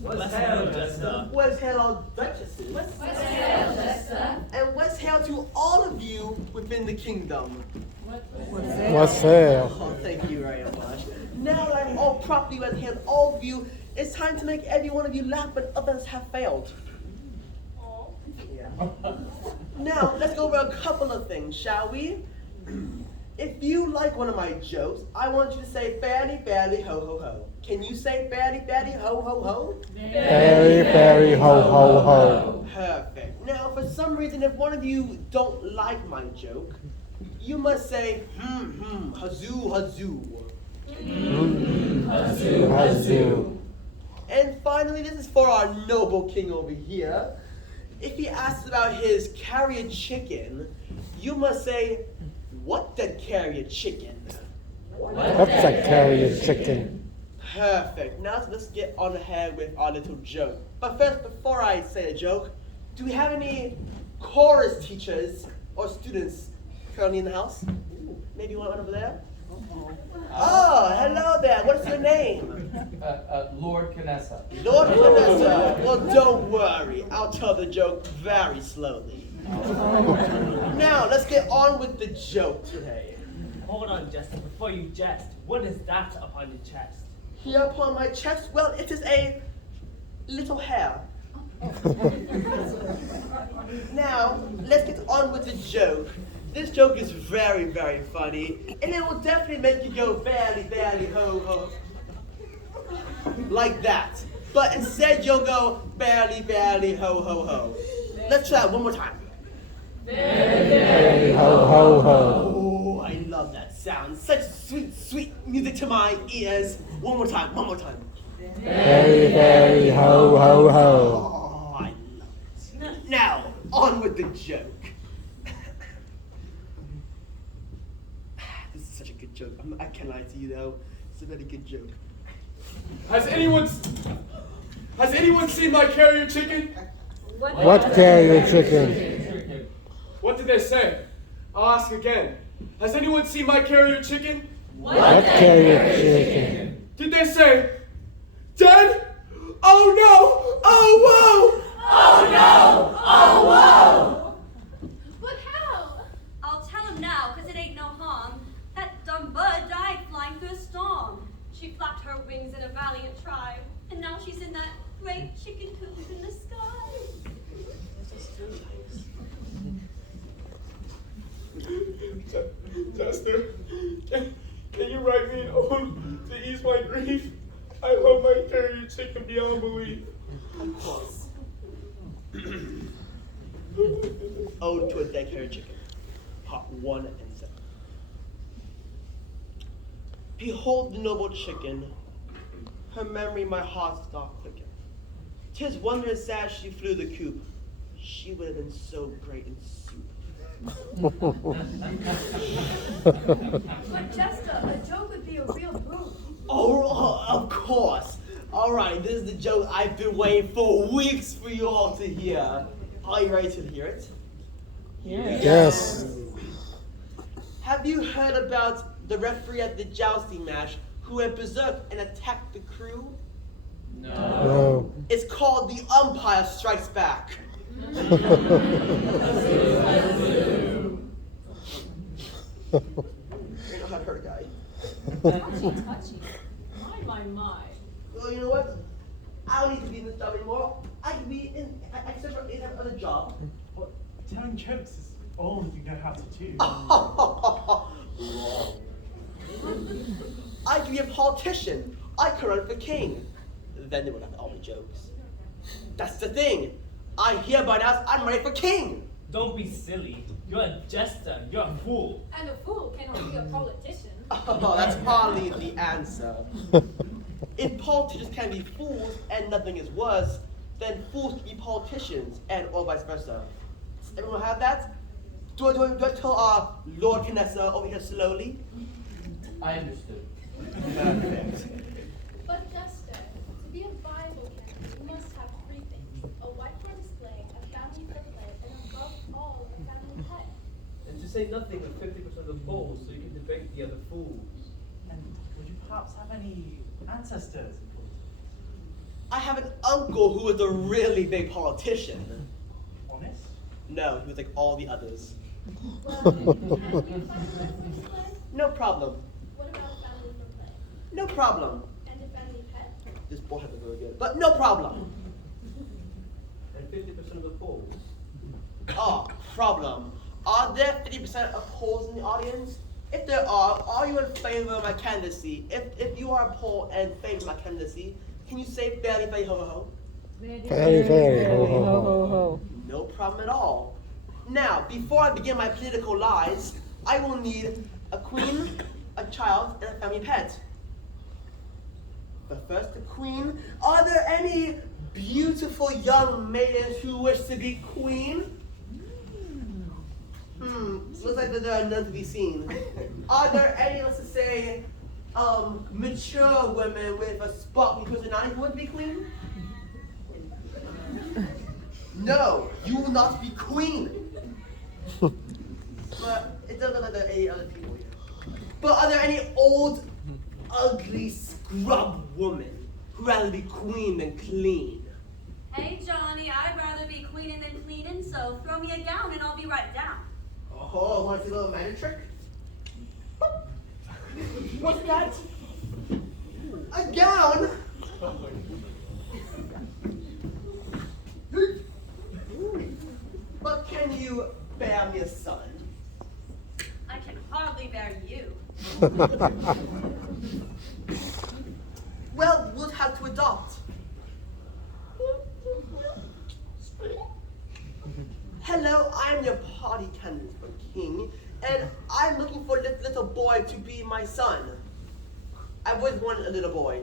What's hail, Jester? What's hail, all duchesses? What's hail, Jester? And what's hail to all of you within the kingdom? What's hail? Oh, thank you very much. Now that I'm all properly with hail all of you, it's time to make every one of you laugh, but others have failed. Yeah. Now, let's go over a couple of things, shall we? If you like one of my jokes, I want you to say fairly, fairly, ho, ho, ho. Can you say fairly, fairly, ho, ho, ho? Fairy, fairy, ho, ho, ho. Perfect. Now, for some reason, if one of you don't like my joke, you must say, hazoo, hazoo. Hazoo, hazoo. And finally, this is for our noble king over here. If he asks about his carrier chicken, you must say, what the carrier chicken? What's a carrier chicken? Perfect. Now let's get on ahead with our little joke. But first, before I say a joke, do we have any chorus teachers or students currently in the house? Maybe one over there? Oh, hello there. What's your name? Lord Canessa. Lord Vanessa. Well, don't worry. I'll tell the joke very slowly. Now, let's get on with the joke today. Hold on, Jester, before you jest. What is that upon your chest? Here upon my chest, well, it is a little hair. Now, let's get on with the joke. This joke is very, very funny, and it will definitely make you go barely, barely, ho, ho, like that. But instead, you'll go barely, barely, ho, ho, ho. Let's try it one more time. Fairy, ho, ho, ho. Oh, I love that sound. Such sweet, sweet music to my ears. One more time, one more time. Fairy, fairy, ho, ho, ho. Oh, I love it. Now, on with the joke. This is such a good joke. I can't lie to you though. It's a very good joke. Has anyone seen my carrier chicken? What carrier chicken? What did they say? I'll ask again. Has anyone seen my carrier chicken? What carrier chicken? Did they say dead? Oh no! Oh whoa! Oh no! Oh whoa! But how? I'll tell him now, 'cause it ain't no harm. That dumb bird died flying through a storm. She flapped her wings in a valiant try, and now she's in that great chicken coop in the sky. Jester, can you write me an ode to ease my grief? I love my carrier chicken beyond belief. Of course. Ode to a dead carrier chicken. Part 1 and 7. Behold the noble chicken, her memory my heart doth quicken. 'Tis wondrous sad she flew the coop, she would have been so great in soup. But Jester, a joke would be a real boon. Oh, of course. All right, this is the joke I've been waiting for weeks for you all to hear. Are you ready to hear it? Yes. Have you heard about the referee at the jousting match who went berserk and attacked the crew? No. It's called The Umpire Strikes Back. Touchy, You know how to hurt a guy. touchy. My. Well, you know what? I don't need to be in this job anymore. I can be in. I can search for another job. Well, telling jokes is all you know how to do. Wrong. I could be a politician. I could run for king. Then they would have all the jokes. That's the thing. I hereby announce I'm ready for king. Don't be silly. You're a jester. You're a fool. And a fool cannot be a politician. Oh, that's hardly the answer. If politicians can be fools and nothing is worse, then fools can be politicians and or vice versa. Does everyone have that? Do I tell Lord Canessa over here slowly? I understood. Perfect. But Jester, to be a Bible canon, you must have 3 things: a whiteboard display, a family booklet, and above all, a family pet. And to say nothing of 50% of the polls, so you can debate the other fools. And would you perhaps have any ancestors? I have an uncle who was a really big politician. Honest? No, he was like all the others. Well, have you found a lesson play? No problem. What about family from play? No problem. And a family pet? This boy hasn't really good, but no problem. And 50% of the polls. Oh, problem. Are there 50% of polls in the audience? If there are you in favor of my candidacy? If you are a poll and in favor of my candidacy, can you say fairly, fairly, ho, ho, ho? Very, very, ho, ho, ho. No problem at all. Now, before I begin my political lies, I will need a queen, a child, and a family pet. But first, the queen. Are there any beautiful young maidens who wish to be queen? Looks like that there are none to be seen. Are there any, let's just say, mature women with a sparkling personality who want to be queen? No, you will not be queen. But it doesn't look like there are any other people here. But are there any old, ugly scrub women who'd rather be queen than clean? Hey, Johnny, I'd rather be queening than cleaning, so throw me a gown and I'll be right down. Oh, want to see a little magic trick? What's that? A gown? But can you bear me a son? I can hardly bear you. Well, we'll have to adopt. Hello, I'm your party candidate for king, and I'm looking for this little boy to be my son. I've always wanted a little boy.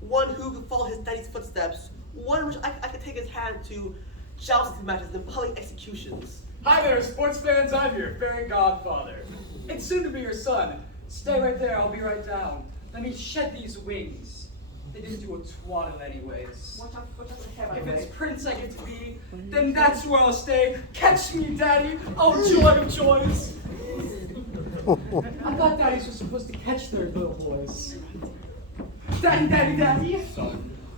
One who could follow his daddy's footsteps. One which I could take his hand to jousting matches and public executions. Hi there, sports fans. I'm your fairy godfather. And soon to be your son. Stay right there. I'll be right down. Let me shed these wings. They didn't do a twat of anyways. Watch out the hair, If by the it's way. Prince I get to be, then that's where I'll stay. Catch me, Daddy. Oh, joy of joys. I thought daddies were supposed to catch their little boys. Daddy, daddy, daddy.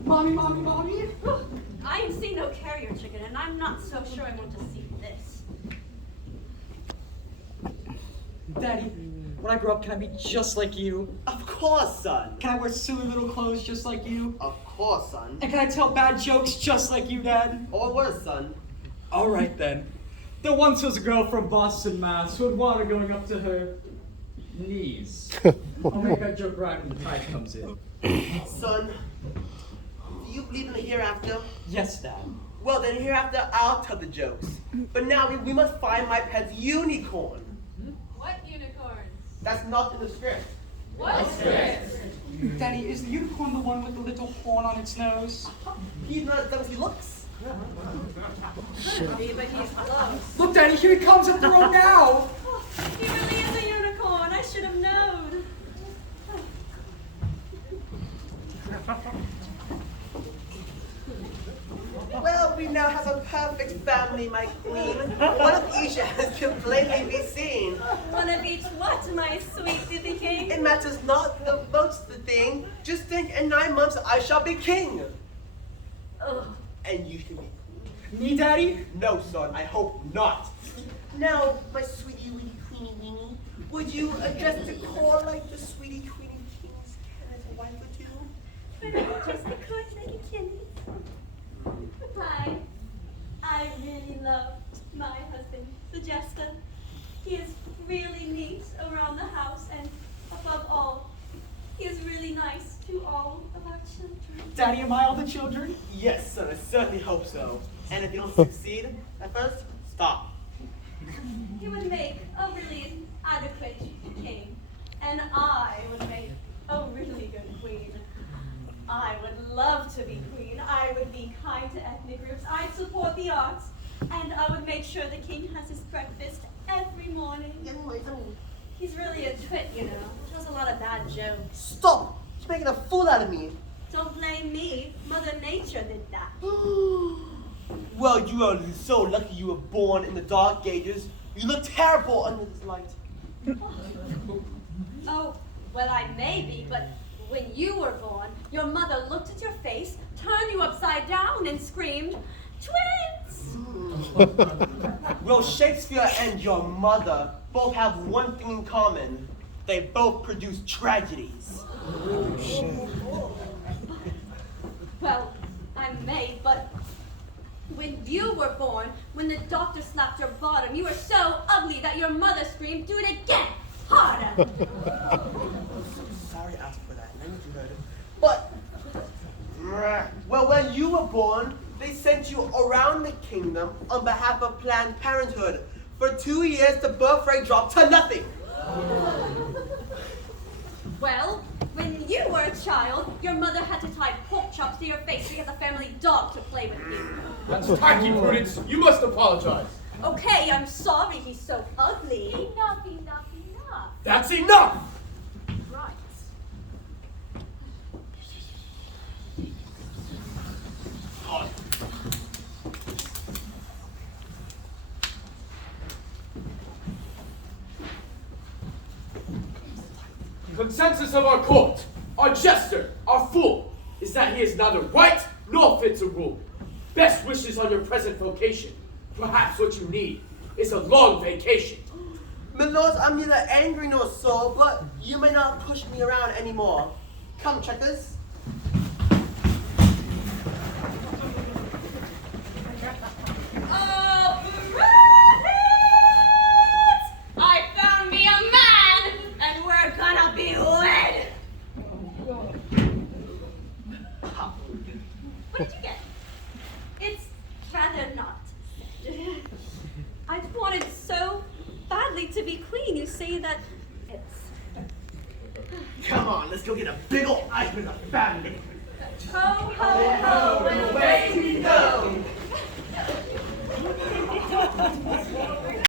Mommy, mommy, mommy. I ain't seen no carrier chicken, and I'm not so sure I want to see this. Daddy, when I grow up, can I be just like you? Of course, son. Can I wear silly little clothes just like you? Of course, son. And can I tell bad jokes just like you, Dad? Or worse, son. All right, then. There once was a girl from Boston, Mass, who had water going up to her knees. I'll make that joke right when the tide comes in. Son, do you believe in the hereafter? Yes, Dad. Well, then hereafter I'll tell the jokes. But now we must find my pet's unicorn. What unicorn? That's not in the script. What script? Daddy, is the unicorn the one with the little horn on its nose? He's not as dumb as he looks. Could be, but he's close. Look, Daddy, here he comes up the road now. Oh, he really is a unicorn. I should have known. Well, we now have a perfect family, my queen. One of each has can plainly be seen. One of each what, my sweet Dippy King? It matters not the votes the thing. Just think in 9 months I shall be king. Ugh. And you should be Me, Daddy? No, son, I hope not. Now, my sweetie weenie queenie weenie, would you address the call like the sweetie queenie kings can as a wife or two? But I just could make a kitty. Hi. I really love my husband, the jester. He is really neat around the house, and above all, he is really nice to all of our children. Daddy, am I all the children? Yes, son, I certainly hope so. And if you don't succeed at first, stop. He would make a really adequate king, and I would make a really good queen. I would love to be queen. I would be kind to ethnic groups. I'd support the arts, and I would make sure the king has his breakfast every morning. He's really a twit, you know. Tells a lot of bad jokes. Stop! You're making a fool out of me. Don't blame me. Mother Nature did that. Well, you are so lucky you were born in the dark ages. You look terrible under this light. Oh, well, I may be, but When you were born, your mother looked at your face, turned you upside down, and screamed, "Twins!" Well, Shakespeare and your mother both have one thing in common. They both produce tragedies. Well, I may, but when you were born, when the doctor slapped your bottom, you were so ugly that your mother screamed, "Do it again, harder!" Sorry I asked for that. I need to heard it. But, well, when you were born, they sent you around the kingdom on behalf of Planned Parenthood. For 2 years, the birth rate dropped to nothing. Well, when you were a child, your mother had to tie pork chops to your face to get the family dog to play with you. That's tacky, Prudence. You must apologize. Okay, I'm sorry he's so ugly. Enough, enough, enough. That's enough! Right. Consensus of our court, our jester, our fool, is that he is neither right nor fit to rule. Best wishes on your present vocation. Perhaps what you need is a long vacation. My lords, I'm neither angry nor sore, but you may not push me around anymore. Come, checkers. Oh, Brett! I found me a man, and we're gonna be wed. What did you get? It's rather not. I wanted so badly to be clean. You say that it's. Come on, let's go get a big old ice with a family. Ho, ho, ho, and away we go.